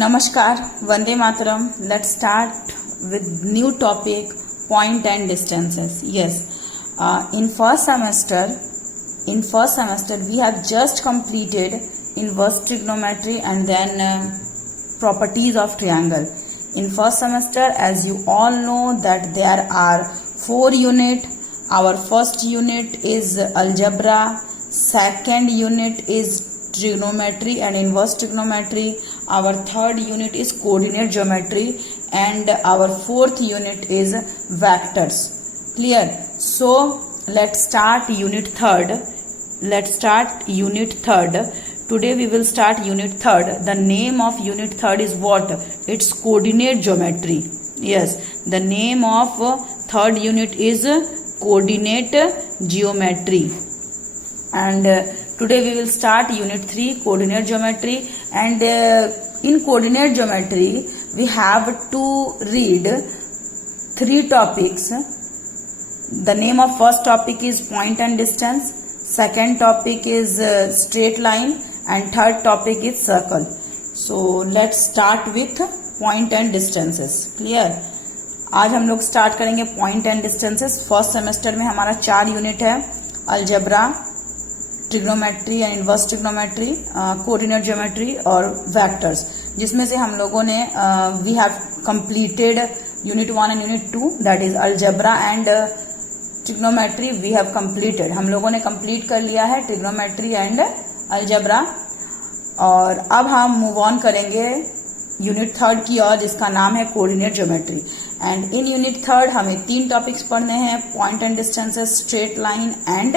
Namaskar, Vande Mataram. Let's start with new topic, point and distances. Yes, in first semester we have just completed inverse trigonometry and then properties of triangle. In first semester, as you all know that there are 4 unit. Our first unit is algebra, second unit is trigonometry and inverse trigonometry, our third unit is coordinate geometry, and our fourth unit is vectors. Clear? So let's start unit third. Today we will start unit third. The name of unit third is what? It's coordinate geometry. Yes, the name of third unit is coordinate geometry. And today we will start unit 3, coordinate geometry, and in coordinate geometry we have to read 3 topics. The name of first topic is point and distance, second topic is straight line, and third topic is circle. So let's start with point and distances. Clear? आज हम लोग start करेंगे point and distances. First semester में हमारा 4 unit है, algebra, trigonometry and inverse trigonometry, coordinate geometry और vectors, जिसमें से हम लोगों ने we have completed unit 1 and unit 2, that is algebra and trigonometry we have completed. हम लोगों ने कंप्लीट कर लिया है ट्रिग्नोमेट्री एंड अलजेब्रा. और अब हम मूव ऑन करेंगे यूनिट थर्ड की ओर, जिसका नाम है coordinate geometry. And in unit third हमें 3 टॉपिक्स पढ़ने हैं, point and distances, straight line and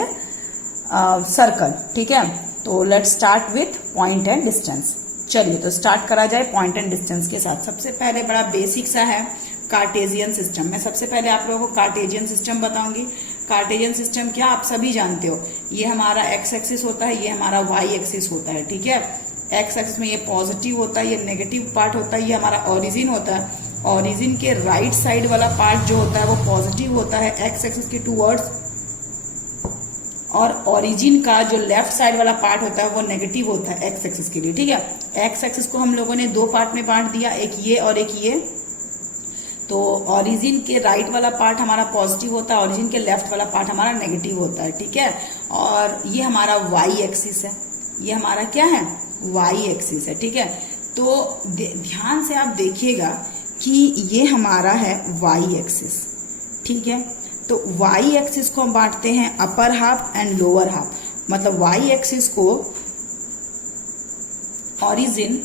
circle. ठीक है, तो let's start with point and distance. चलिए तो स्टार्ट करा जाए पॉइंट एंड डिस्टेंस के साथ. सबसे पहले बड़ा बेसिक सा है कार्टेशियन सिस्टम. मैं सबसे पहले आप लोगों को कार्टेशियन सिस्टम बताऊंगी. कार्टेशियन सिस्टम क्या आप सभी जानते हो, ये हमारा एक्स एक्सिस होता है, ये हमारा वाई एक्सिस होता है. ठीक है, एक्स एक्सिस में ये पॉजिटिव होता है, ये नेगेटिव पार्ट होता है, ये हमारा ओरिजिन होता है. ओरिजिन के राइट साइड वाला पार्ट जो होता है वो पॉजिटिव होता है एक्स एक्सिस के टूवर्ड्स, और ओरिजिन का जो लेफ्ट साइड वाला पार्ट होता है वो नेगेटिव होता है एक्स एक्सिस के लिए. ठीक है, एक्स एक्सिस को हम लोगों ने 2 पार्ट में बांट दिया, एक ये और एक ये. तो ओरिजिन के राइट वाला पार्ट हमारा पॉजिटिव होता है, ओरिजिन के लेफ्ट वाला पार्ट हमारा नेगेटिव होता है. ठीक है, और ये हमारा वाई एक्सिस है, ये हमारा क्या है, वाई एक्सिस है. ठीक है, तो ध्यान से आप देखिएगा कि ये हमारा है वाई एक्सिस. ठीक है, तो वाई एक्सिस को हम बांटते हैं upper half and lower half. मतलब वाई एक्सिस को ओरिजिन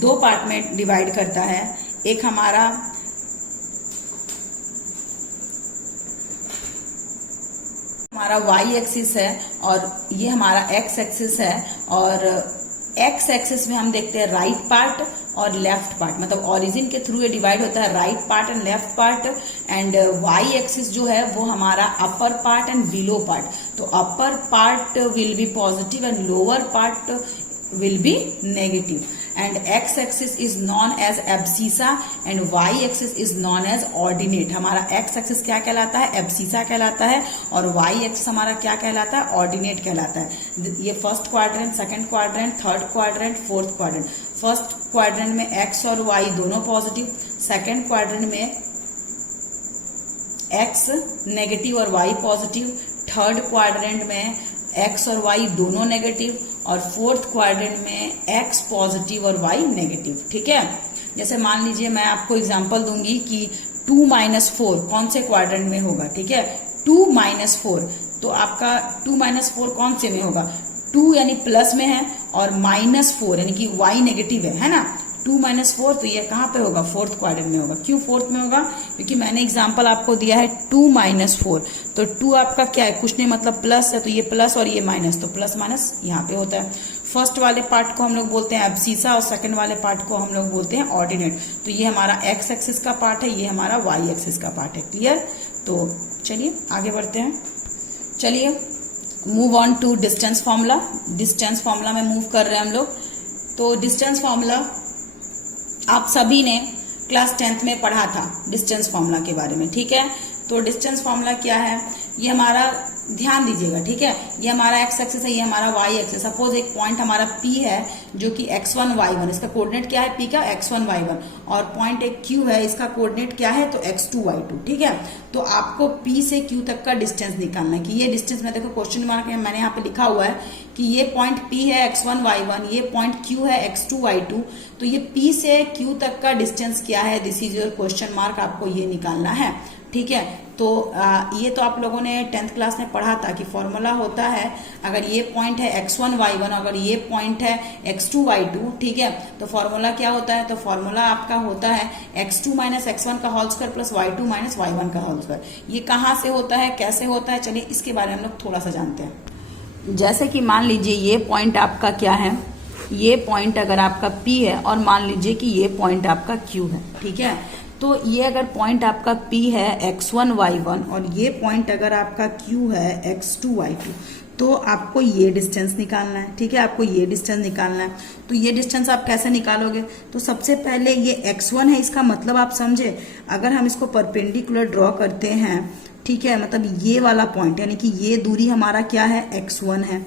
2 पार्ट में डिवाइड करता है. एक हमारा वाई एक्सिस है और ये हमारा एक्स एक्सिस है. और एक्स एक्सिस में हम देखते हैं राइट पार्ट और लेफ्ट पार्ट, मतलब ओरिजिन के थ्रू ये डिवाइड होता है right part and left part. And Y axis जो है वो हमारा upper part and below part. तो upper part will be positive and lower part will be negative. And x axis is known as abscissa and y axis is known as ordinate. हमारा x axis क्या कहलाता है, abscissa कहलाता है, और y axis हमारा क्या कहलाता है, ordinate कहलाता है. ये first quadrant, second quadrant, third quadrant, fourth quadrant. First quadrant में x और y दोनों पॉजिटिव, सेकंड क्वाड्रेंट में x नेगेटिव और y पॉजिटिव, थर्ड क्वाड्रेंट में x और y दोनों नेगेटिव, और फोर्थ क्वाड्रेंट में x पॉजिटिव और y नेगेटिव. ठीक है, जैसे मान लीजिए मैं आपको एग्जांपल दूंगी कि 2 - 4 कौन से क्वाड्रेंट में होगा. ठीक है, 2 - 4, तो आपका 2 - 4 कौन से में होगा, 2 यानी प्लस में है और -4 यानी कि y नेगेटिव है ना. 2 - 4 तो ये कहाँ पे होगा, फोर्थ क्वाड्रेंट में होगा. क्यों फोर्थ में होगा, क्योंकि मैंने एग्जांपल आपको दिया है 2 - 4. तो 2 आपका क्या है, कुछ नहीं मतलब प्लस है, तो ये प्लस और ये माइनस, तो प्लस माइनस यहाँ पे होता है. फर्स्ट वाले पार्ट को हम लोग बोलते हैं एब्सिसा और सेकंड वाले पार्ट को हम लोग बोलते हैं ऑर्डिनेट. तो ये हमारा एक्स एक्सिस का पार्ट है, ये हमारा वाई एक्सिस का पार्ट है. क्लियर? तो चलिए आगे बढ़ते हैं. चलिए move on to distance formula. Distance formula में मूव कर रहे हैं हम लोग. तो डिस्टेंस फॉर्मूला आप सभी ने क्लास 10th में पढ़ा था डिस्टेंस फॉर्मूला के बारे में. ठीक है, तो डिस्टेंस फॉर्मूला क्या है, ये हमारा ध्यान दीजिएगा, ठीक है। ये हमारा एक्स एक्सिस है, ये हमारा वाई एक्सिस। सपोज एक पॉइंट हमारा पी है जो कि x1 y1, इसका कोऑर्डिनेट क्या है पी का x1 y1, और पॉइंट एक क्यू है, इसका कोऑर्डिनेट क्या है तो x2 y2, ठीक है। तो आपको पी से क्यू तक का डिस्टेंस निकालना है कि ये डिस्टेंस में देखो क्वेश्चन मार्क है, मैंने यहाँ पे लिखा हुआ है कि ये पॉइंट पी है x1 y1, ये पॉइंट क्यू है x2 y2, तो ये पी से क्यू तक का डिस्टेंस क्या है, this is your question mark, आपको ये निकालना है, ठीक है। तो ये तो आप लोगों ने 10th क्लास में पढ़ा था कि फॉर्मूला होता है, अगर ये पॉइंट है x1 y1, अगर ये पॉइंट है x2 y2, ठीक है, तो फॉर्मूला क्या होता है, तो फॉर्मूला आपका होता है x2 माइनस x1 का whole square plus y2 minus y1 का होल स्क्वायर। ये कहाँ से होता है, कैसे होता है, चलिए इसके बारे में हम लोग थोड़ा सा जानते हैं। जैसे कि मान लीजिए ये पॉइंट आपका क्या है, ये पॉइंट अगर आपका P है और मान लीजिए कि ये पॉइंट आपका Q है, ठीक है। तो ये अगर पॉइंट आपका P है x1 y1 और ये पॉइंट अगर आपका Q है x2 y2, तो आपको ये डिस्टेंस निकालना है, ठीक है, आपको ये डिस्टेंस निकालना है। तो ये डिस्टेंस आप कैसे निकालोगे, तो सबसे पहले ये x1 है, इसका मतलब आप समझे, अगर हम इसको परपेंडिकुलर ड्रॉ करते हैं, ठीक है, मतलब ये वाला पॉइंट यानी कि ये दूरी हमारा क्या है x1 है।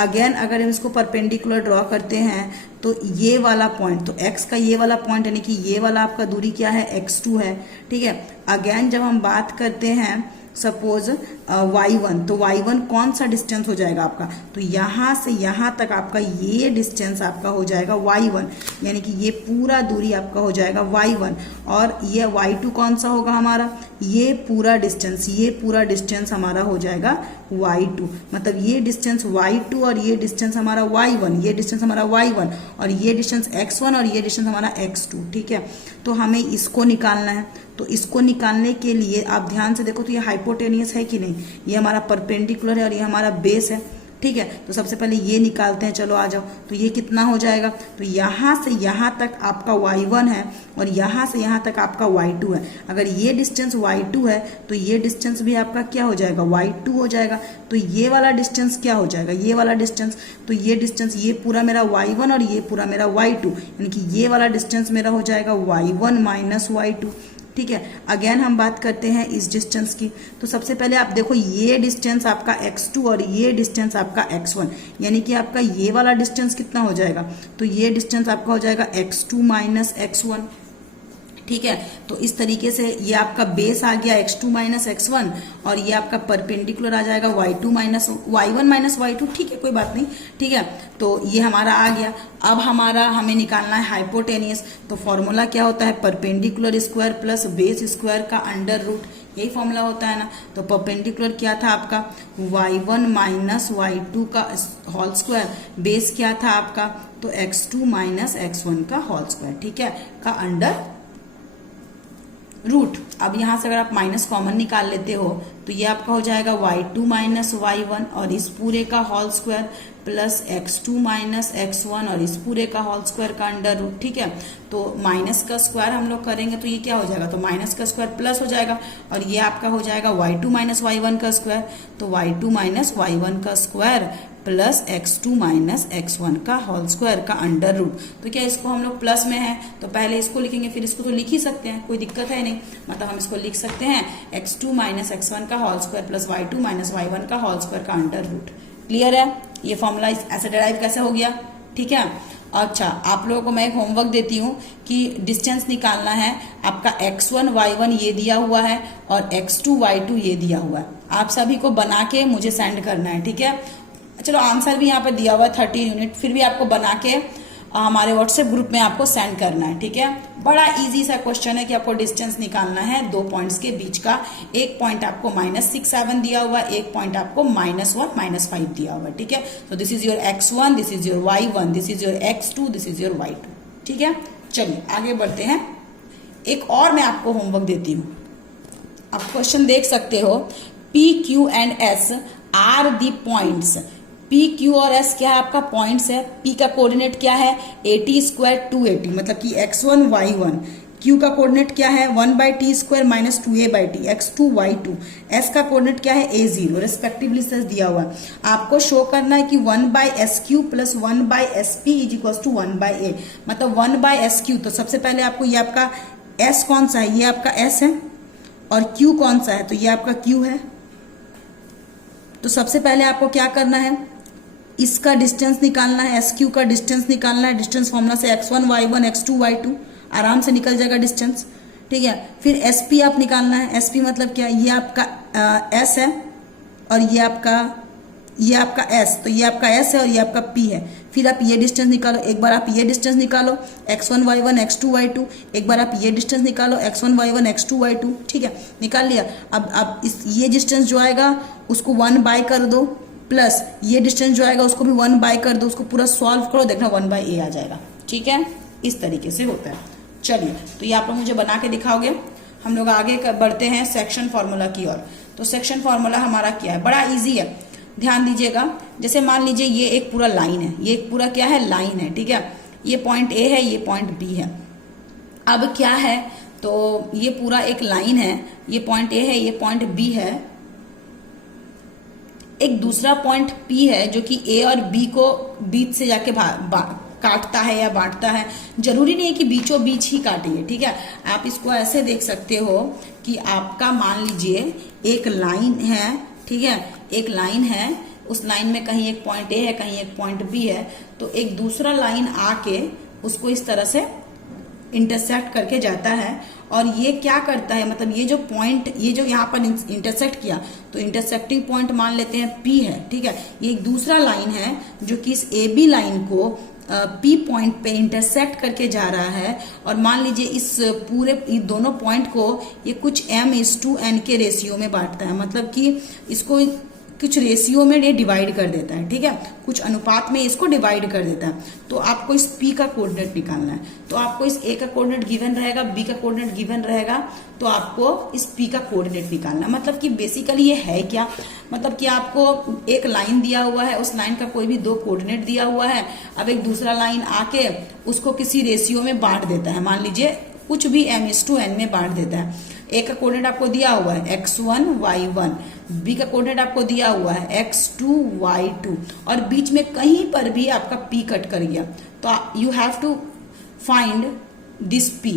अगेन अगर हम इसको परपेंडिकुलर ड्रॉ करते हैं तो ये वाला पॉइंट, तो x का ये वाला पॉइंट यानी कि ये वाला आपका दूरी क्या है x2 है, ठीक है। अगेन जब हम बात करते हैं सपोज y1, तो y1 कौन सा डिस्टेंस हो जाएगा आपका, तो यहाँ से यहाँ तक आपका ये डिस्टेंस आपका हो जाएगा y1, यानी कि ये पूरा दूरी आपका हो जाएगा y1, और ये y2 कौन सा होगा हमारा, ये पूरा डिस्टेंस हमारा हो जाएगा y2, मतलब ये डिस्टेंस y2 और ये डिस्टेंस हमारा y1, ये डिस्टेंस हमारा y1 और ये डिस्टेंस x1 और ये डिस्टेंस हमारा x2, ठीक है। तो हमें इसको निकालना है, तो इसको निकालने के लिए आप ध्यान से देखो, तो ये हाइपोटेनियस है कि नहीं, ये हमारा परपेंडिकुलर है और ये हमारा बेस है, ठीक है। तो सबसे पहले ये निकालते हैं, चलो आ जाओ। तो ये कितना हो जाएगा, तो यहाँ से यहाँ तक आपका y1 है और यहाँ से यहाँ तक आपका y2 है। अगर ये डिस्टेंस y2 है तो ये डिस्टेंस भी आपका क्या हो जाएगा, y2 हो जाएगा। तो ये वाला डिस्टेंस क्या हो जाएगा, ये वाला डिस्टेंस, तो ये डिस्टेंस ये पूरा मेरा y1 और ये पूरा मेरा y2, यानी कि ये वाला डिस्टेंस मेरा हो जाएगा y1 माइनस y2, ठीक है। अगेन हम बात करते हैं इस डिस्टेंस की, तो सबसे पहले आप देखो ये डिस्टेंस आपका x2 और ये डिस्टेंस आपका x1, यानी कि आपका ये वाला डिस्टेंस कितना हो जाएगा, तो ये डिस्टेंस आपका हो जाएगा x2 माइनस x1, ठीक है। तो इस तरीके से ये आपका बेस आ गया x2 माइनस x1 और ये आपका परपेंडिकुलर आ जाएगा y1 माइनस y2, ठीक है, कोई बात नहीं, ठीक है। तो ये हमारा आ गया। अब हमें निकालना है हाइपोटेनियस, तो फॉर्मूला क्या होता है, perpendicular square plus base square का अंडर रूट, यही फॉर्मूला होता है ना। तो परपेंडिकुलर क्या था आपका y1 माइनस y2 का होल स्क्वायर, बेस क्या था आपका तो x2 माइनस x1 का होल स्क्वायर, ठीक है, का अंडर रूट। अब यहां से अगर आप माइनस कॉमन निकाल लेते हो तो ये आपका हो जाएगा y2 माइनस y1 और इस पूरे का whole square plus x2 minus x1 और इस पूरे का होल स्क्वायर का अंडर रूट, ठीक है। तो माइनस का स्क्वायर हम लोग करेंगे तो ये क्या हो जाएगा, तो माइनस का स्क्वायर प्लस हो जाएगा और ये आपका हो जाएगा y2 माइनस y1 का स्क्वायर, तो y2 माइनस y1 का square plus x2 minus x1 का होल स्क्वायर का अंडर रूट। तो क्या इसको हम लोग प्लस में है तो पहले इसको लिखेंगे, फिर इसको तो लिख ही सकते हैं, कोई दिक्कत है नहीं, मतलब हम इसको लिख सकते हैं x2 माइनस x1 का whole square plus y2 minus y1 का होल स्क्वायर का अंडर रूट। क्लियर है, ये फॉर्मूला ऐसे डिराइव कैसे हो गया, ठीक है। अच्छा, आप लोगों को मैं एक होमवर्क देती हूँ कि डिस्टेंस निकालना है आपका x1 y1 ये दिया हुआ है और x2 y2 ये दिया हुआ है, आप सभी को बना के मुझे सेंड करना है, ठीक है। चलो आंसर भी यहाँ पे दिया हुआ है 30 यूनिट, फिर भी आपको बना के हमारे व्हाट्सएप ग्रुप में आपको सेंड करना है, ठीक है। बड़ा इजी सा क्वेश्चन है कि आपको डिस्टेंस निकालना है दो पॉइंट्स के बीच का, एक पॉइंट आपको -6 7 दिया हुआ है, एक पॉइंट आपको -1 -5 दिया हुआ है, ठीक है। तो this is your x1, this is your y1, this is your x2, this is your y2, ठीक है। चलिए आगे बढ़ते हैं, एक और मैं आपको होमवर्क देती हूँ, आप क्वेश्चन देख सकते हो। P, Q and S are the points, P, Q और S क्या है आपका पॉइंट्स है। P का कोऑर्डिनेट क्या है 80 स्क्वायर 280, मतलब कि x1 y1। Q का कोऑर्डिनेट क्या है 1/t square minus 2a/t, x2 y2। S का कोऑर्डिनेट क्या है a0, रेस्पेक्टिवली सच दिया हुआ है। आपको शो करना है कि 1/sq plus 1/sp is equal to 1/a, मतलब 1/sq। तो सबसे पहले आपको ये आपका S कौन सा है, ये आपका S है, और Q कौन सा है, तो ये आपका Q है, तो सबसे पहले आपको क्या करना है, इसका डिस्टेंस निकालना है, SQ का डिस्टेंस निकालना है। डिस्टेंस फॉर्मूला से x1 y1 x2 y2 आराम से निकल जाएगा डिस्टेंस, ठीक है। फिर SP आप निकालना है। SP मतलब क्या, ये आपका S है और ये आपका S, तो ये आपका S है और ये आपका P है। फिर आप ये डिस्टेंस निकालो, एक बार आप ये डिस्टेंस निकालो x1 y1 x2 y2, एक बार आप ये डिस्टेंस निकालो x1 y1 x2 y2, ठीक है, निकाल लिया। अब ये डिस्टेंस जो आएगा उसको 1 बाय कर दो, प्लस ये डिस्टेंस जो आएगा उसको भी 1 बाय कर दो, उसको पूरा सॉल्व करो, देखना 1/a आ जाएगा, ठीक है। इस तरीके से होता है। चलिए, तो ये आप लोग मुझे बना के दिखाओगे। हम लोग आगे बढ़ते हैं सेक्शन फॉर्मूला की ओर। तो सेक्शन फॉर्मूला हमारा क्या है, बड़ा इजी है, ध्यान दीजिएगा। जैसे मान लीजिए ये एक पूरा लाइन है, ये एक पूरा क्या है, लाइन है, ठीक है। ये पॉइंट A है, ये पॉइंट B है। अब क्या है, तो ये पूरा एक लाइन है, ये पॉइंट A है, ये पॉइंट B है। एक दूसरा पॉइंट P है जो कि A और B को बीच से जाके काटता है या बांटता है। जरूरी नहीं है कि बीचों बीच ही काटे, ठीक है। आप इसको ऐसे देख सकते हो कि आपका मान लीजिए एक लाइन है, ठीक है, एक लाइन है, उस लाइन में कहीं एक पॉइंट A है, कहीं एक पॉइंट B है। तो एक दूसरा लाइन आके उसको इस तरह से इंटरसेक्ट करके जाता है, और ये क्या करता है, मतलब ये जो पॉइंट, ये जो यहाँ पर इंटरसेक्ट किया, तो इंटरसेक्टिंग पॉइंट मान लेते हैं P है, ठीक है। ये एक दूसरा लाइन है जो कि इस AB लाइन को P पॉइंट पे इंटरसेक्ट करके जा रहा है, और मान लीजिए इस दोनों पॉइंट को ये कुछ m/n के रेशियो में बांटता है, मतलब कि इसको कुछ रेशियो में ये डिवाइड कर देता है, ठीक है, कुछ अनुपात में इसको डिवाइड कर देता है। तो आपको इस P का कोऑर्डिनेट निकालना है। तो आपको इस A का कोऑर्डिनेट गिवन रहेगा, B का कोऑर्डिनेट गिवन रहेगा, तो आपको इस P का कोऑर्डिनेट निकालना है। मतलब कि बेसिकली ये है क्या, मतलब कि आपको एक लाइन दिया हुआ है, उस लाइन का कोई भी 2 कोऑर्डिनेट दिया हुआ है। अब एक दूसरा लाइन आके उसको किसी रेशियो में बांट देता है, मान लीजिए कुछ भी m/n में बांट देता है। A का कोऑर्डिनेट आपको दिया हुआ है x1 y1, B का कोऑर्डिनेट आपको दिया हुआ है x2 y2, और बीच में कहीं पर भी आपका P कट कर गया, तो you have to find this P,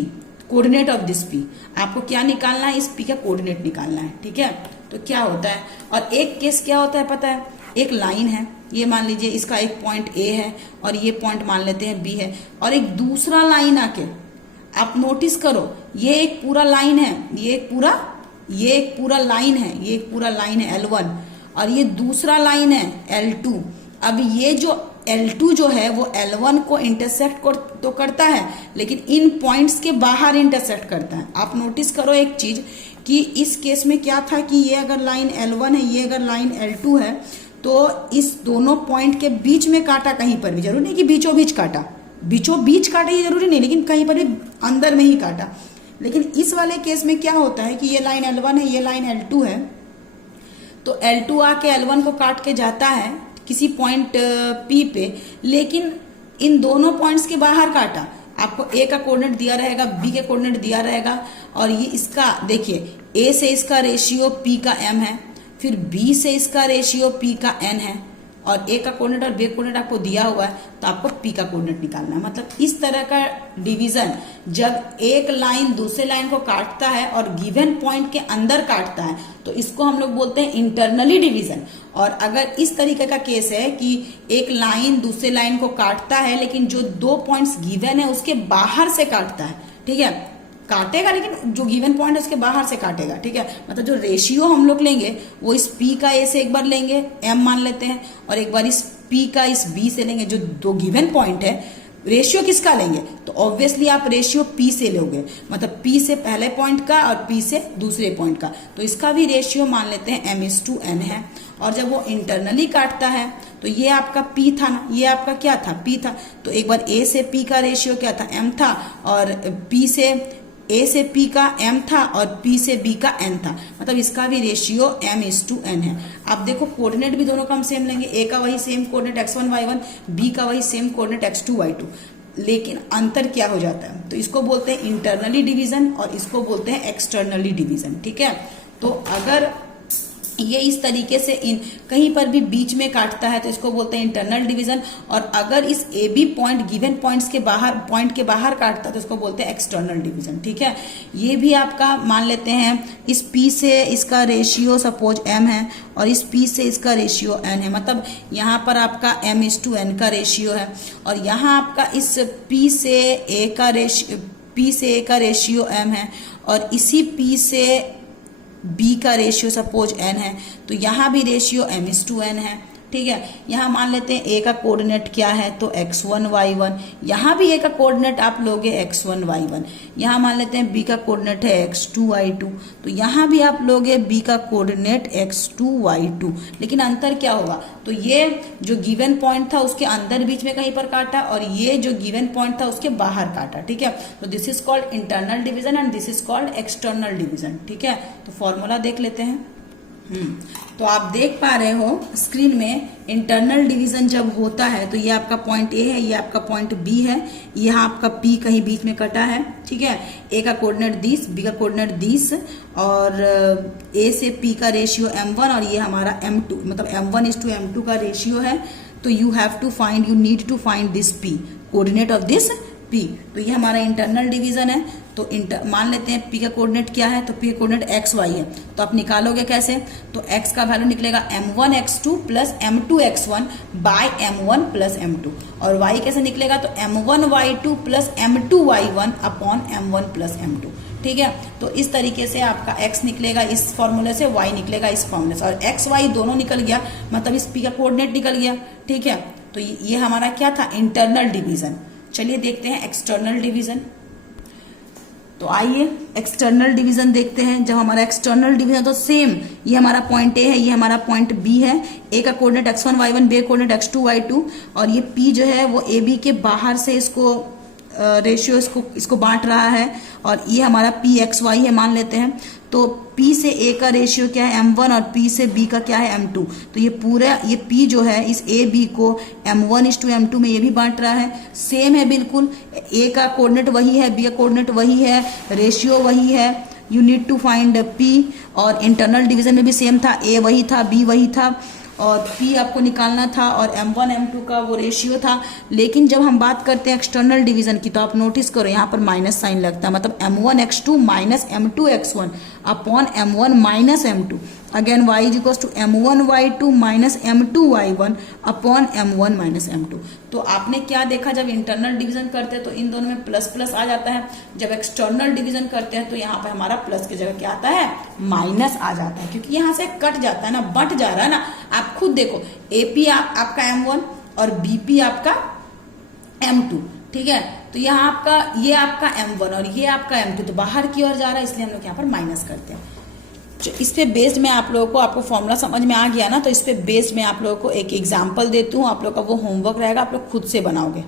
coordinate of this P। आपको क्या निकालना है, इस P का कोऑर्डिनेट निकालना है, ठीक है। तो क्या होता है, और एक केस क्या होता है पता है, एक लाइन है, ये मान लीजिए इसका एक पॉइंट A है और ये पॉइंट मान लेते हैं B है, और एक दूसरा लाइन आके, आप नोटिस करो, ये एक पूरा लाइन है, ये एक पूरा लाइन है, ये एक पूरा लाइन है L1, और ये दूसरा लाइन है L2। अब ये जो L2 जो है वो L1 को इंटरसेक्ट तो करता है, लेकिन इन पॉइंट्स के बाहर इंटरसेक्ट करता है। आप नोटिस करो एक चीज कि इस केस में क्या था कि ये अगर लाइन L1 है, ये अगर लाइन L2 है, तो इस दोनों पॉइंट के बीच में काटा, कहीं पर भी, जरूरी नहीं कि बीचों बीच काटा, बीचों बीच काटे ये जरूरी नहीं, लेकिन कहीं पर भी अंदर में ही काटा। लेकिन इस वाले केस में क्या होता है कि ये लाइन L1 है, ये लाइन L2 है, तो L2 आके L1 को काट के जाता है किसी पॉइंट P पे, लेकिन इन दोनों पॉइंट्स के बाहर काटा। आपको A का कोऑर्डिनेट दिया रहेगा, B का कोऑर्डिनेट दिया रहेगा, और ये इसका देखिए, A से इसका रेशियो P का M है, फिर B से इसका रेशियो P का N है, और A का कोऑर्डिनेट और B कोऑर्डिनेट आपको दिया हुआ है, तो आपको P का कोऑर्डिनेट निकालना है। मतलब इस तरह का डिवीजन, जब एक लाइन दूसरे लाइन को काटता है और गिवन पॉइंट के अंदर काटता है, तो इसको हम लोग बोलते हैं इंटरनली डिवीजन। और अगर इस तरीके का केस है कि एक लाइन दूसरे लाइन को काटता है, लेकिन जो 2 पॉइंट्स गिवन है उसके बाहर से काटता है, ठीक है, काटेगा लेकिन जो गिवन पॉइंट है उसके बाहर से काटेगा, ठीक है। मतलब जो रेशियो हम लोग लेंगे वो इस P का A से एक बार लेंगे, M मान लेते हैं, और एक बार इस P का इस B से लेंगे। जो 2 गिवन पॉइंट है, रेशियो किसका लेंगे, तो ऑब्वियसली आप रेशियो P से लोगे, मतलब P से पहले पॉइंट का और P से दूसरे पॉइंट का, तो इसका भी रेशियो मान लेते हैं m/n है। और जब वो इंटरनली काटता है, तो ये आपका P था ना, ये आपका क्या था, P था, तो एक बार A से P का रेशियो क्या था, M था, और A से P का M था, और P से B का N था, मतलब इसका भी रेशियो m/n है। आप देखो कोऑर्डिनेट भी दोनों का हम सेम लेंगे, A का वही same coordinate x1 y1, B का वही सेम कोऑर्डिनेट x2 y2, लेकिन अंतर क्या हो जाता है, तो इसको बोलते हैं इंटरनली डिवीजन और इसको बोलते हैं एक्सटर्नली डिवीजन, ठीक है। तो अगर ये इस तरीके से इन कहीं पर भी बीच में काटता है तो इसको बोलते हैं इंटरनल डिवीजन, और अगर इस A B point given points के बाहर काटता है तो इसको बोलते हैं एक्सटर्नल डिवीजन। ठीक है, ये भी आपका मान लेते हैं इस P से इसका रेशियो सपोज M है और इस P से इसका रेशियो N है, मतलब यहाँ पर आपका M/N का रेशियो है, और यहाँ आपका इस P से A का रेशियो M है, और इसी P से B का रेशियो सपोज N है, तो यहाँ भी रेशियो M/N है। ठीक है, यहाँ मान लेते हैं A का कोऑर्डिनेट क्या है तो x1 y1, यहाँ भी A का कोऑर्डिनेट आप लोगे x1 y1, यहाँ मान लेते हैं B का कोऑर्डिनेट है x2 y2, तो यहाँ भी आप लोगे B का कोऑर्डिनेट x2 y2, लेकिन अंतर क्या होगा, तो ये जो गिवन पॉइंट था उसके अंदर बीच में कहीं पर काटा और ये जो गिवन पॉइंट था उसके बाहर काटा। ठीक है, तो this is called internal division and this is called external division. ठीक है, तो फॉर्मूला देख लेते हैं। तो आप देख पा रहे हो स्क्रीन में, इंटरनल डिवीजन जब होता है तो ये आपका पॉइंट ए है, ये आपका पॉइंट बी है, यहाँ आपका पी कहीं बीच में कटा है। ठीक है, ए का कोऑर्डिनेट 10, बी का कोऑर्डिनेट 10, और ए से पी का रेशियो m1 और ये हमारा m2, मतलब m1:m2 का रेशियो है। तो you need to find this P, coordinate of this P, तो ये हमारा इंटरनल डिवीजन है। तो मान लेते हैं P का कोऑर्डिनेट क्या है, तो P का कोऑर्डिनेट XY है, तो आप निकालोगे कैसे, तो X का वैल्यू निकलेगा m1x2 plus m2x1 bye m1 plus m2, और Y कैसे निकलेगा, तो m1y2 plus m2y1 upon m1 plus m2। ठीक है, तो इस तरीके से आपका x निकलेगा इस फॉर्मूले से, y निकलेगा इस फॉर्मूले से, और x y दोनों निकल गया, मतलब इस P का कोऑर्डिनेट निकल गया। ठीक है, तो ये हमारा क्या था, इंटरनल डिवीजन। चलिए देखते हैं एक्सटर्नल डिवीजन। तो आइए एक्सटर्नल डिवीजन देखते हैं। जब हमारा एक्सटर्नल डिवीजन तो सेम, ये हमारा पॉइंट ए है, ये हमारा पॉइंट बी है, ए का कोऑर्डिनेट x1 y1, बी का कोऑर्डिनेट x2 y2, और ये p जो है वो ए बी के बाहर से इसको रेशियो इसको बांट रहा है, और ये हमारा पी एक्स वाई है मान लेते हैं। तो P से A का रेशियो क्या है m1 और P से B का क्या है m2, तो ये पूरा ये P जो है इस A B को m1:m2 में ये भी बांट रहा है, सेम है बिल्कुल, A का कोऑर्डिनेट वही है, B का कोऑर्डिनेट वही है, रेशियो वही है, you need to find P, और इंटरनल डिवीजन में भी सेम था, A वही था, B वही था, और P आपको निकालना था, और m1 m2 का वो रेशियो था। लेकिन जब हम बात करते हैं एक्सटर्नल डिवीजन की, तो आप नोटिस करो यहाँ पर माइनस साइन लगता है, मतलब m1x2 minus m2x1 upon m1 minus m2, again y is equal to m1y2 minus m2y1 upon m1 minus m2। तो आपने क्या देखा, जब इंटरनल डिवीजन करते हैं तो इन दोनों में प्लस प्लस आ जाता है, जब एक्सटर्नल डिवीजन करते हैं तो यहाँ पे हमारा प्लस की जगह क्या आता है, माइनस आ जाता है, क्योंकि यहाँ से कट जाता है ना, बट जा रहा है ना। आप खुद देखो, AP आपका m1 और BP आपका m2। ठीक है, तो यहाँ आपका ये आपका m1 और ये आपका m2, तो बाहर की ओर जा रहा है, इसलिए हम लोग यहाँ पर माइनस करते हैं। इस पे बेस्ड में आप लोगों को, आपको फॉर्मूला समझ में आ गया ना, तो इस पे बेस्ड में आप लोगों को एक एग्जांपल देती हूँ, आप लोग का वो होमवर्क रहेगा, आप लोग खुद से बनाओगे।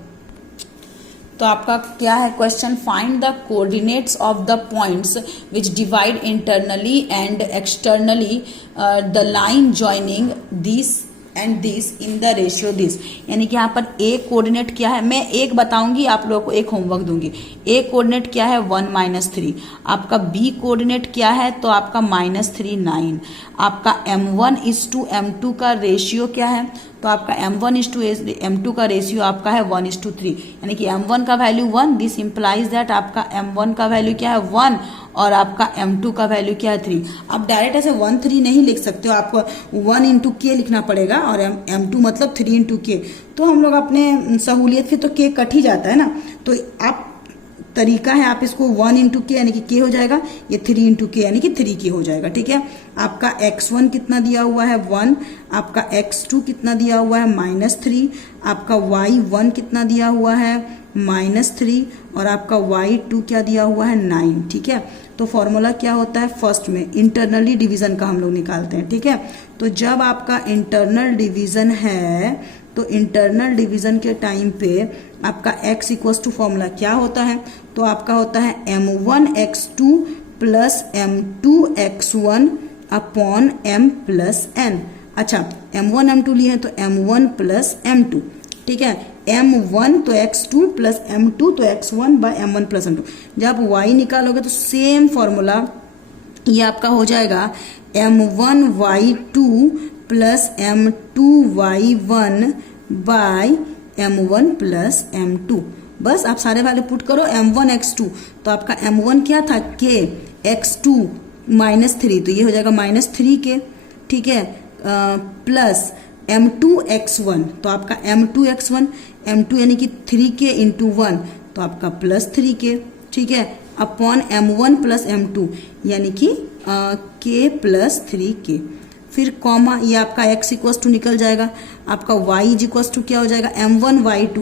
तो आपका क्या है question, find the coordinates of the points which divide internally and externally the line joining this and this in the ratio this, यानी कि यहाँ पर ए कोऑर्डिनेट क्या है, मैं एक बताऊंगी, आप लोगों को एक होमवर्क दूंगी। ए कोऑर्डिनेट क्या है 1-3, आपका बी कोऑर्डिनेट क्या है, तो आपका -3 9, आपका m1:m2 का रेशियो क्या है, तो आपका m1:m2 का रेशियो आपका है 1:3, यानी कि m1 का वैल्यू 1, दिस इंप्लाइज दैट आपका m1 का वैल्यू क्या है 1 और आपका m2 का वैल्यू क्या है 3। आप डायरेक्ट ऐसे 1 3 नहीं लिख सकते हो, आपको 1 × k लिखना पड़ेगा, और m2 मतलब 3 × k। तो हम लोग अपने सहूलियत से तो k कट ही जाता है ना, तो आप तरीका है, आप इसको 1 × k यानी कि k हो जाएगा, ये 3 × k यानी कि 3k हो जाएगा। ठीक है, आपका x1 कितना दिया हुआ है 1, आपका x2 कितना दिया हुआ है -3, आपका y1 कितना दिया हुआ है -3, और आपका y2 क्या दिया हुआ है 9। ठीक है, तो फॉर्मूला क्या होता है, फर्स्ट में इंटरनली डिवीजन का हम लोग निकालते हैं। ठीक है, तो जब आपका इंटरनल डिवीजन है तो इंटरनल डिवीजन के टाइम पे आपका x इक्वल्स टू फॉर्मूला क्या होता है, तो आपका होता है m1x2 plus m2x1 upon m plus n। अच्छा, m1 m2 लिए हैं तो m1 प्लस m2। ठीक है, m1 तो x2 प्लस m2 तो x1 bye m1 plus m2। जब y निकालोगे तो सेम फॉर्मूला ये आपका हो जाएगा m1y2 plus m2y1 bye m1 plus m2। बस आप सारे वैल्यू पुट करो m1 x2, तो आपका m1 क्या था k, x2 -3, तो ये हो जाएगा -3k, ठीक है, प्लस m2 x1, तो आपका m2 x1, m2 यानी कि 3k इंटू 1, तो आपका प्लस 3k, ठीक है, अपॉन m1 प्लस m2 यानी कि k प्लस 3k। फिर कॉमा, ये आपका x इक्वस टू निकल जाएगा, आपका y इक्वस टू क्या हो जाएगा m1y2,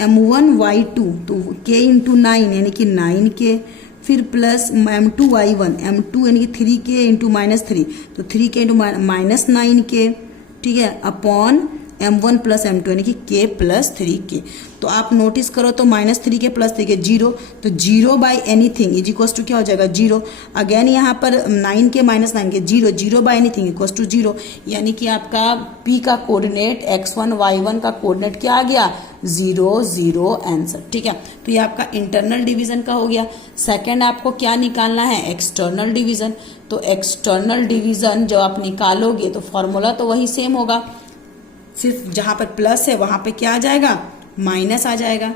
m1y2 तो k इंटू 9 यानी कि 9k, फिर प्लस m2y1, m2 यानी कि 3k इंटू -3, तो 3k इंटू -9k, ठीक है, अपॉन m1 प्लस m2 यानी कि k प्लस 3k। तो आप नोटिस करो तो -3k प्लस 3k 0, तो 0 by anything is equals to क्या हो जाएगा 0। अगेन यहाँ पर 9k minus 9k 0, 0 by anything equals to 0, यानी कि आपका p का कोऑर्डिनेट x1 y1 का कोऑर्डिनेट क्या आ गया 0 0 आंसर, ठीक है। तो ये आपका इंटरनल डिवीजन का हो गया। सेकेंड आपको क्या निकालना है एक्सटर्नल डिवीजन। तो एक्सटर्नल डिवीजन जब आप निकालोगे तो फॉर्मूला तो वही सेम होगा, सिर्फ जहां पर प्लस है वहां पे क्या आ जाएगा माइनस आ जाएगा।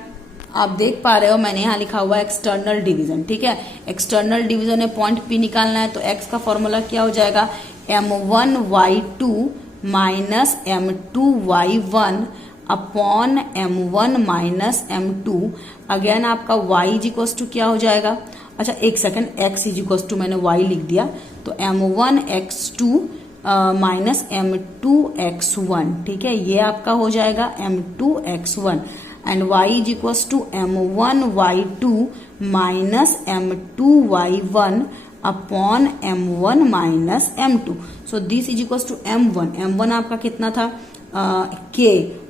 आप देख पा रहे हो मैंने यहाँ लिखा हुआ है एक्सटर्नल डिवीजन, ठीक है। एक्सटर्नल डिवीजन में पॉइंट पी निकालना है, तो एक्स का फॉर्मूला क्या हो जाएगा m1y2 minus m2y1 upon m1 minus m2। Again आपका y इज इक्वल्स टू क्या हो जाएगा, अच्छा एक second, x is equals to मैंने y लिख दिया, तो m1x2 माइनस m2x1, ठीक है, ये आपका हो जाएगा m2x1 and y is equals to m1y2 minus m2y1 upon m1 minus m2। So this is equals to m1 आपका कितना था k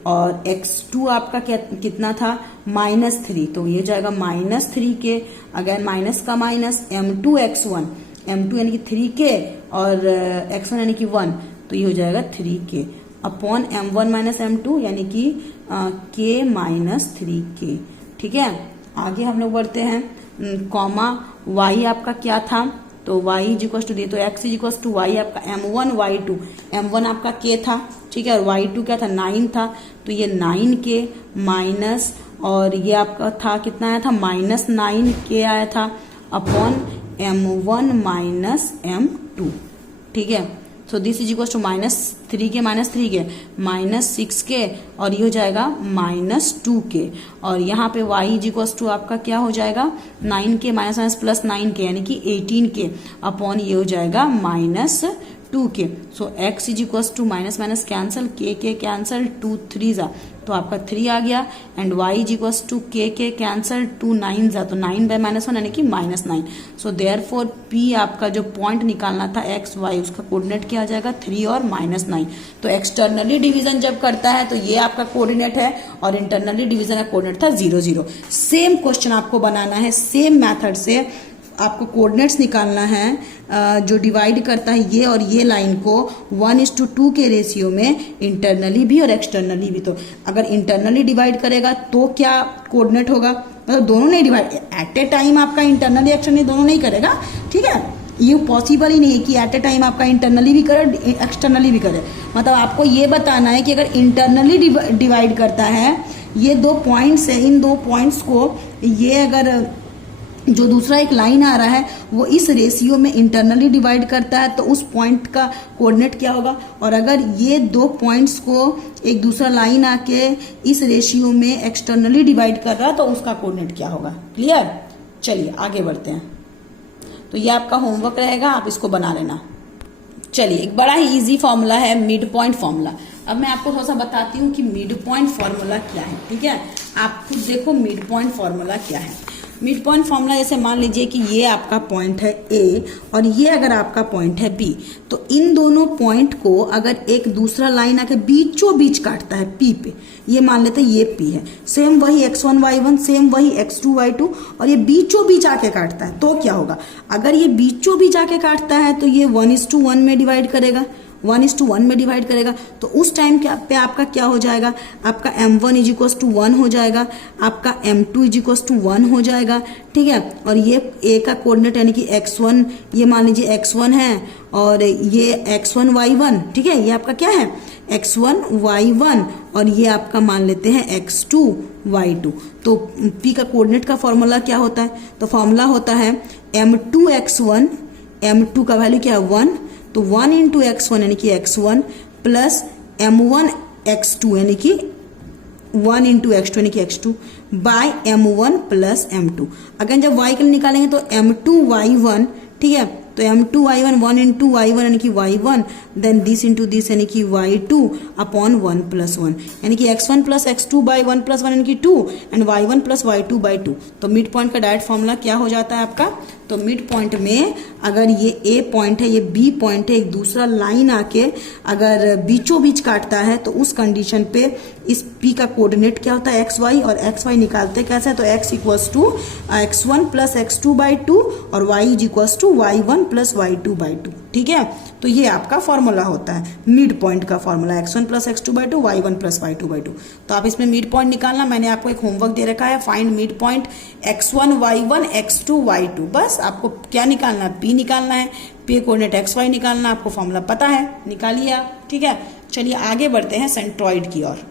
और x2 आपका कितना था -3, तो ये जाएगा -3k, अगेन माइनस का माइनस m2x1, m2 यानी कि 3k और x1 यानी कि 1, तो ये हो जाएगा 3k upon m1 minus m2 यानी कि k माइनस 3k, ठीक है। आगे हम लोग बढ़ते हैं, कॉमा y आपका क्या था, तो y इज इक्वल टू दिए, तो x is equal to y आपका m1y2, m1 आपका k था, ठीक है, और y2 क्या था 9 था, तो ये 9k माइनस, और ये आपका था कितना आया था -9k आया था अपॉन m1 माइनस m2, ठीक है। So this is equal to -3k -6k और ये हो जाएगा -2k, और यहाँ पे y इज इक्वल टू आपका क्या हो जाएगा 9k माइनस प्लस 9k यानी कि 18k अपॉन ये हो जाएगा -2k। So x is equal to minus minus cancel, k cancel, 2 3 जा, तो आपका 3 आ गया, and y is equal to k cancel, 2 9 जा, तो 9 बाय -1 यानी कि -9। सो देयरफॉर p आपका जो पॉइंट निकालना था x y उसका कोऑर्डिनेट क्या आ जाएगा 3 और -9। तो एक्सटर्नली डिवीजन जब करता है तो ये आपका कोऑर्डिनेट है, और इंटरनली डिवीजन का कोऑर्डिनेट था 0 0। सेम क्वेश्चन आपको बनाना है, सेम मेथड से आपको कोऑर्डिनेट्स निकालना है जो डिवाइड करता है ये और ये लाइन को 1:2 के रेशियो में इंटरनली भी और एक्सटर्नली भी। तो अगर इंटरनली डिवाइड करेगा तो क्या कोऑर्डिनेट होगा, मतलब दोनों नहीं डिवाइड एट ए टाइम आपका इंटरनली एक्सटर्नली दोनों नहीं करेगा, ठीक है। ये पॉसिबल ही नहीं है कि एट ए टाइम आपका इंटरनली भी करे एक्सटर्नली भी करे, मतलब आपको ये बताना है कि अगर इंटरनली डिवाइड करता है, ये 2 पॉइंट्स है, इन 2 पॉइंट्स को ये अगर जो दूसरा एक लाइन आ रहा है वो इस रेशियो में इंटरनली डिवाइड करता है तो उस पॉइंट का कोऑर्डिनेट क्या होगा, और अगर ये 2 पॉइंट्स को एक दूसरा लाइन आके इस रेशियो में एक्सटर्नली डिवाइड कर रहा है तो उसका कोऑर्डिनेट क्या होगा। क्लियर, चलिए आगे बढ़ते हैं। तो ये आपका होमवर्क रहेगा, आप इसको बना लेना। चलिए, एक बड़ा ही इजी फॉर्मूला है मिड पॉइंट फॉर्मूला। अब मैं आपको थोड़ा सा बताती हूँ कि मिड पॉइंट फॉर्मूला क्या है, ठीक है। आप खुद देखो मिड पॉइंट फॉर्मूला क्या है। मिड पॉइंट फॉर्मूला जैसे मान लीजिए कि ये आपका पॉइंट है ए और ये अगर आपका पॉइंट है बी, तो इन दोनों पॉइंट को अगर एक दूसरा लाइन आके बीचों बीच काटता है पी पे, ये मान लेते हैं ये पी है, सेम वही x1 y1 सेम वही x2 y2, और ये बीचों बीच आके काटता है, तो क्या होगा, अगर ये बीचों बीच आके काटता है तो ये 1:1 में डिवाइड करेगा, 1:1 में डिवाइड करेगा, तो उस टाइम पे आपका क्या हो जाएगा, आपका m1 = 1 हो जाएगा, आपका m2 = 1 हो जाएगा, ठीक है। और ये a का कोऑर्डिनेट यानी कि x1, ये मान लीजिए x1 है और ये x1 y1, ठीक है, ये आपका क्या है x1 y1 और ये आपका मान लेते हैं x2 y2। तो p का कोऑर्डिनेट का फॉर्मूला क्या होता है, तो फॉर्मूला होता है m2 x1, m2 का वैल्यू क्या है 1, तो 1 × x1 यानी कि x1 प्लस m1 x2 यानी कि 1 × x2 यानी कि x2 bye m1 plus m2। अगर जब y के लिए निकालेंगे तो m2 y1, ठीक है, तो m2 y1 1 × y1 यानी कि y1, then this into this यानी कि y2 अपॉन 1 + 1 यानी कि x1 + x2 बाई 1 + 1 यानी कि 2 एंड y1 + y2 बाई 2। तो मिड पॉइंट का डायरेक्ट फॉर्मूला क्या हो जाता है आपका, तो मिड पॉइंट में अगर ये ए पॉइंट है, ये बी पॉइंट है, एक दूसरा लाइन आके अगर बीचों बीच काटता है तो उस कंडीशन पे इस पी का कोऑर्डिनेट क्या होता है एक्स वाई, और एक्स वाई निकालते कैसे है, तो x = x1 + x2 बाई 2 और y = y1 + y2 बाई 2, ठीक है। तो ये आपका फॉर्मूला होता है मिड पॉइंट का formula, x1 + x2 by 2 y1 + y2 by 2। तो आप इसमें मिड पॉइंट निकालना, मैंने आपको एक होमवर्क दे रखा है, find mid point x1 y1 x2 y2। बस आपको क्या निकालना है, p निकालना है, p कोऑर्डिनेट x y निकालना, आपको फॉर्मूला पता है, निकालिए आप, ठीक है। चलिए आगे बढ़ते हैं सेंट्रॉइड की ओर।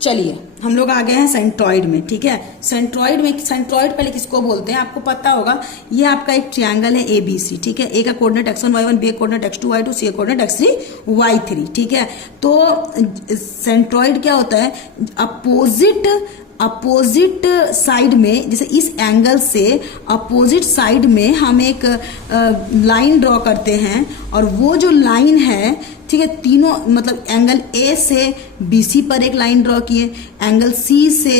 चलिए हम लोग आ गए हैं सेंट्रॉइड में, ठीक है। सेंट्रॉइड में, सेंट्रॉइड पहले किसको बोलते हैं आपको पता होगा, ये आपका एक ट्रायंगल है ABC, ठीक है। ए का कोऑर्डिनेट x1 y1, बी का कोऑर्डिनेट x2 y2, सी का कोऑर्डिनेट x3 y3, ठीक है। तो सेंट्रॉइड क्या होता है, अपोजिट साइड में, जैसे इस एंगल से अपोजिट साइड में हम एक लाइन ड्रॉ करते हैं और वो जो लाइन है, ठीक है, तीनों मतलब एंगल ए से BC पर एक लाइन ड्रॉ किए, एंगल C से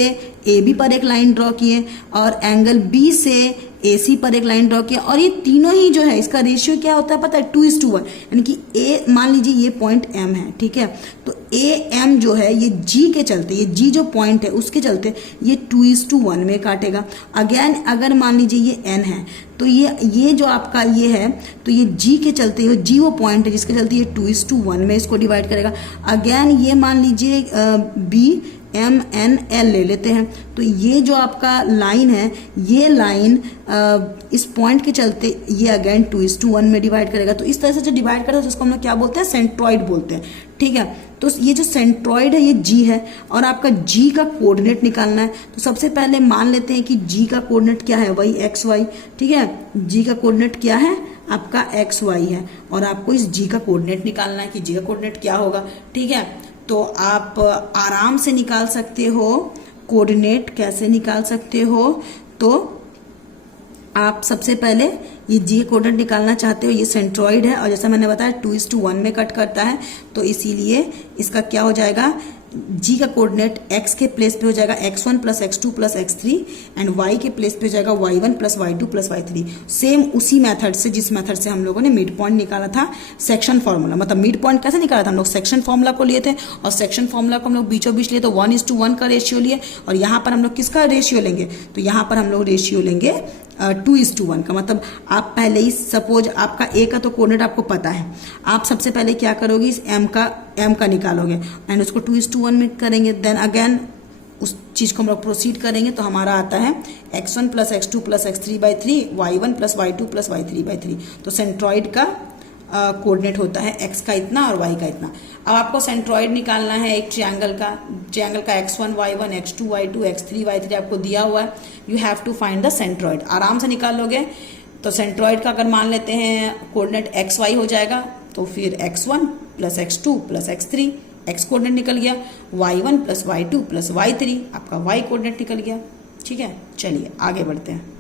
AB पर एक लाइन ड्रॉ किए और एंगल B से AC पर एक लाइन ड्रॉ किया, और ये तीनों ही जो है इसका रेशियो क्या होता है पता है 2:1, यानी कि A मान लीजिए ये पॉइंट M है, ठीक है, तो AM जो है ये G के चलते, ये G जो पॉइंट है उसके चलते ये 2:1 में काटेगा। अगेन अगर मान लीजिए ये N है तो ये जो आपका ये है तो ये G के चलते, ये G वो पॉइंट है जिसके चलते ये 2:1 में इसको डिवाइड करेगा। अगेन ये मान लीजिए B M N L ले लेते हैं, तो ये जो आपका लाइन है, ये लाइन इस पॉइंट के चलते ये अगेन 2:1 में डिवाइड करेगा। तो इस तरह से जो डिवाइड करेगा तो उसको हम लोग क्या बोलते हैं, सेंट्रॉइड बोलते हैं, ठीक है। तो ये जो सेंट्रॉइड है ये G है और आपका G का कोऑर्डिनेट निकालना है। तो सबसे पहले मान लेते हैं कि G का कोऑर्डिनेट क्या है, वही एक्स वाई, ठीक है। G का कोऑर्डिनेट क्या है आपका एक्स वाई है और आपको इस G का कोऑर्डिनेट निकालना है कि G का कोऑर्डिनेट क्या होगा, ठीक है। तो आप आराम से निकाल सकते हो कोऑर्डिनेट, कैसे निकाल सकते हो, तो आप सबसे पहले ये G कोऑर्डिनेट निकालना चाहते हो, ये सेंट्रॉइड है और जैसा मैंने बताया 2:1 में कट करता है, तो इसीलिए इसका क्या हो जाएगा, G का कोऑर्डिनेट x के प्लेस पे हो जाएगा x1 + x2 + x3 and y के प्लेस पे हो जाएगा y1 + y2 + y3। सेम उसी मेथड से जिस मेथड से हम लोगों ने मिड पॉइंट निकाला था, सेक्शन फॉर्मूला, मतलब मिड पॉइंट कैसे निकाला था हम लोग, सेक्शन फॉर्मूला को लिए थे और सेक्शन फॉर्मूला को हम लोग बीचों बीच लिए तो 1:1 का रेशियो लिए और यहाँ पर हम लोग किसका रेशियो लेंगे, तो यहाँ पर हम लोग रेशियो लेंगे 2:1 का। मतलब आप पहले ही सपोज आपका A का तो कोऑर्डिनेट आपको पता है, आप सबसे पहले क्या करोगे, इस M का निकालोगे एंड उसको 2:1 में करेंगे, देन अगेन उस चीज को हम लोग प्रोसीड करेंगे तो हमारा आता है x1 + x2 + x3 by 3, y1 + y2 + y3 by 3। तो सेंट्रॉइड का कोऑर्डिनेट होता है x का इतना और y का इतना। अब आपको सेंट्रॉइड निकालना है एक ट्रायंगल का x1 y1 x2 y2 x3 y3 आपको दिया हुआ है, you have to find the centroid. आराम से निकाल लोगे। तो सेंट्रॉइड का अगर मान लेते हैं कोऑर्डिनेट एक्स वाई हो जाएगा, तो फिर x1 + x2 + x3, x coordinate निकल गया, y1 + y2 + y3 आपका y कोऑर्डिनेट निकल गया, ठीक है। चलिए आगे बढ़ते हैं।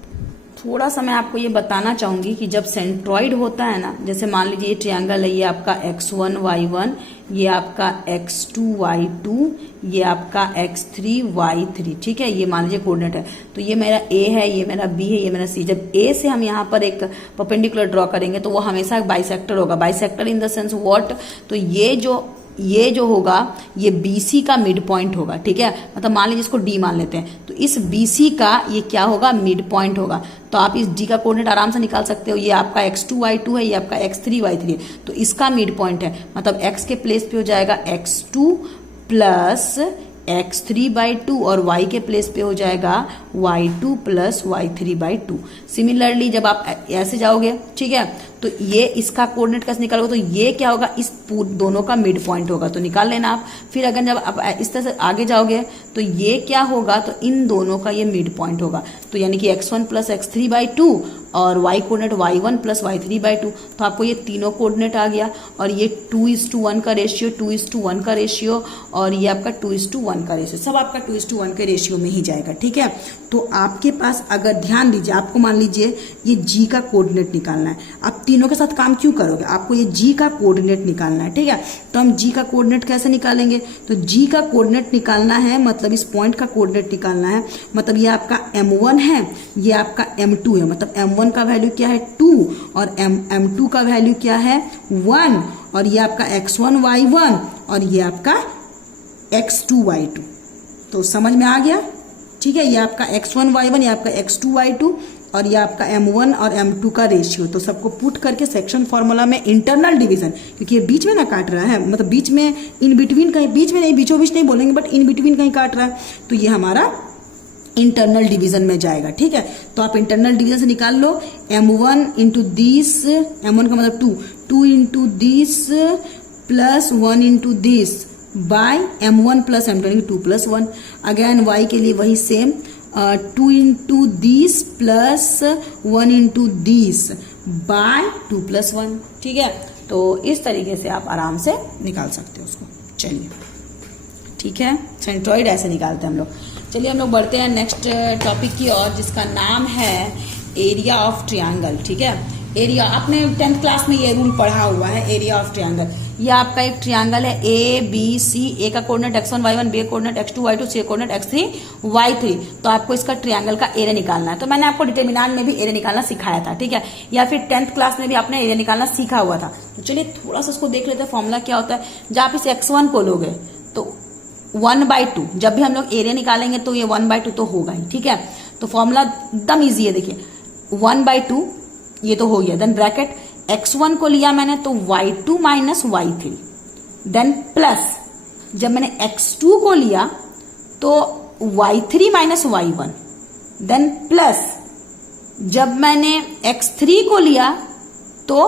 थोड़ा सा मैं आपको ये बताना चाहूंगी कि जब सेंट्रॉइड होता है ना, जैसे मान लीजिए ये ट्रायंगल है, ये आपका x1 y1, ये आपका x2 y2, ये आपका x3 y3, ठीक है, ये मान लीजिए कोऑर्डिनेट है। तो ये मेरा A है, ये मेरा B है, ये मेरा C। जब A से हम यहाँ पर एक परपेंडिकुलर ड्रॉ करेंगे तो वो हमेशा बाइसेक्टर होगा। Bisector in the sense what, तो ये जो ये जो होगा ये BC का मिड पॉइंट होगा, ठीक है, मतलब मान लीजिए इसको D मान लेते हैं, तो इस BC का ये क्या होगा, मिड पॉइंट होगा। तो आप इस D का कोऑर्डिनेट आराम से निकाल सकते हो, ये आपका x2 y2 है, ये आपका x3 y3 है, तो इसका मिड पॉइंट है, मतलब x के प्लेस पे हो जाएगा x2 प्लस x3/2 और y के प्लेस पे हो जाएगा y2 प्लस y3/2। सिमिलरली जब आप ऐसे जाओगे, ठीक है, तो ये इसका कोऑर्डिनेट कैसे निकालोगे, तो ये क्या होगा, इस दोनों का मिड पॉइंट होगा, तो निकाल लेना आप। फिर अगर जब आप इस तरह से आगे जाओगे तो ये क्या होगा, तो इन दोनों का ये मिड पॉइंट होगा, तो यानी कि x1 प्लस x3/2 और y coordinate y1 plus y3/2। तो आपको ये तीनों कोऑर्डिनेट आ गया, और ये 2:1 का रेशियो, 2:1 का रेशियो, और ये आपका 2:1 का रेशियो, सब आपका 2:1 के रेशियो में ही जाएगा, ठीक है। तो आपके पास अगर ध्यान दीजिए, आपको मान लीजिए ये g का कोऑर्डिनेट निकालना है, आप तीनों के साथ काम क्यों करोगे, आपको ये g का कोऑर्डिनेट निकालना है, ठीक है। तो हम g का कोऑर्डिनेट कैसे निकालेंगे, तो g का कोऑर्डिनेट निकालना है, मतलब इस पॉइंट का कोऑर्डिनेट निकालना है, मतलब ये आपका m1 है, ये आपका m2 है, मतलब m1 का वैल्यू क्या है 2 और m2 का वैल्यू क्या है 1, और ये आपका x1 y1 और ये आपका x2 y2। तो समझ में आ गया, ठीक है, ये आपका x1 y1, ये आपका x2 y2 और ये आपका m1 और m2 का रेशियो। तो सबको पुट करके सेक्शन फॉर्मूला में इंटरनल डिवीजन, क्योंकि ये बीच में ना काट रहा है, मतलब बीच में इन बिटवीन कहीं, बीच में नहीं, बीचों बीच नहीं बोलेंगे, बट इन बिटवीन कहीं काट रहा है, तो ये हमारा इंटरनल डिवीजन में जाएगा, ठीक है। तो आप इंटरनल डिवीजन से निकाल लो, m1 इंटू दिस, m1 का मतलब 2 into this plus 1 into this by m1 plus m2 यानी 2 प्लस 1। अगेन y के लिए वही same, 2 into this plus 1 into this by 2 plus 1, ठीक है। तो इस तरीके से आप आराम से निकाल सकते हो उसको। चलिए, ठीक है, सेंट्रॉइड ऐसे निकालते हैं हम लोग। चलिए हम लोग बढ़ते हैं नेक्स्ट टॉपिक की ओर, जिसका नाम है एरिया ऑफ ट्रायंगल, ठीक है। एरिया, आपने 10th क्लास में ये रूल पढ़ा हुआ है, एरिया ऑफ ट्रायंगल। ये आपका एक ट्रायंगल है ABC, ए का कोऑर्डिनेट x1 y1, बी का कोऑर्डिनेट x2 y2, सी का कोऑर्डिनेट x3 y3। तो आपको इसका ट्रायंगल का एरिया निकालना है। तो मैंने आपको डिटरमिनेंट में भी एरिया निकालना सिखाया था, ठीक है, या फिर 10th क्लास में भी आपने एरिया निकालना सीखा हुआ था। तो चलिए थोड़ा सा इसको देख लेते हैं, फॉर्मूला क्या होता है। जब आप इस x1 को लोगे तो 1/2, जब भी हम लोग एरिया निकालेंगे तो ये 1/2 तो होगा ही, ठीक है। तो फॉर्मूला एकदम इजी है, देखिए 1/2 ये तो हो गया, देन ब्रैकेट x1 को लिया मैंने तो y2 minus y3, then plus जब मैंने x2 को लिया तो y3 minus y1, then plus जब मैंने x3 को लिया तो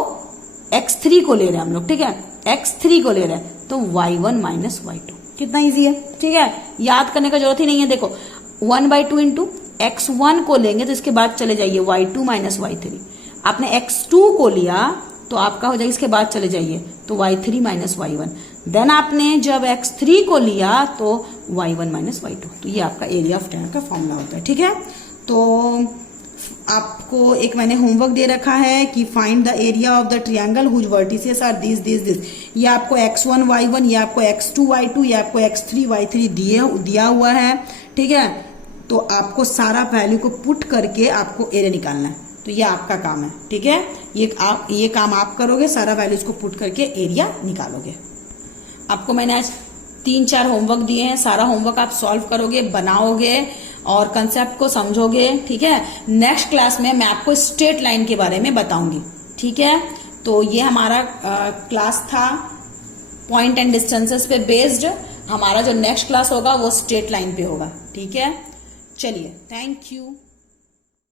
x3 को ले रहे हैं हम लोग, ठीक है, x3 को ले रहे हैं तो y1 माइनस y2। कितना इजी है, ठीक है, याद करने का जरूरत ही नहीं है। देखो 1/2 इंटू x1 को लेंगे तो इसके बाद चले जाइए y2 माइनस y3। आपने x2 को लिया तो आपका हो जाएगा, इसके बाद चले जाइए तो y3 माइनस y1। देन आपने जब x3 को लिया तो y1 माइनस y2। तो ये आपका एरिया ऑफ ट्रायंगल का फॉर्मूला होता है, ठीक है। तो आपको एक मैंने होमवर्क दे रखा है कि find the area of the triangle whose vertices are this this this. ये आपको x1 y1, ये आपको x2 y2, ये आपको x3 y3 दिया हुआ है, ठीक है। तो आपको सारा वैल्यू को पुट करके आपको एरिया निकालना है, तो ये आपका काम है, ठीक है। ये काम आप करोगे, सारा वैल्यूज को पुट करके एरिया निकालोगे। आपको मैंने आज 3-4 होमवर्क दिए हैं, सारा होमवर्क आप सॉल्व करोगे, बनाओगे और कंसेप्ट को समझोगे, ठीक है। नेक्स्ट क्लास में मैं आपको स्ट्रेट लाइन के बारे में बताऊंगी, ठीक है। तो ये हमारा क्लास था पॉइंट एंड डिस्टेंसेस पे बेस्ड। हमारा जो नेक्स्ट क्लास होगा वो स्ट्रेट लाइन पे होगा, ठीक है। चलिए, थैंक यू।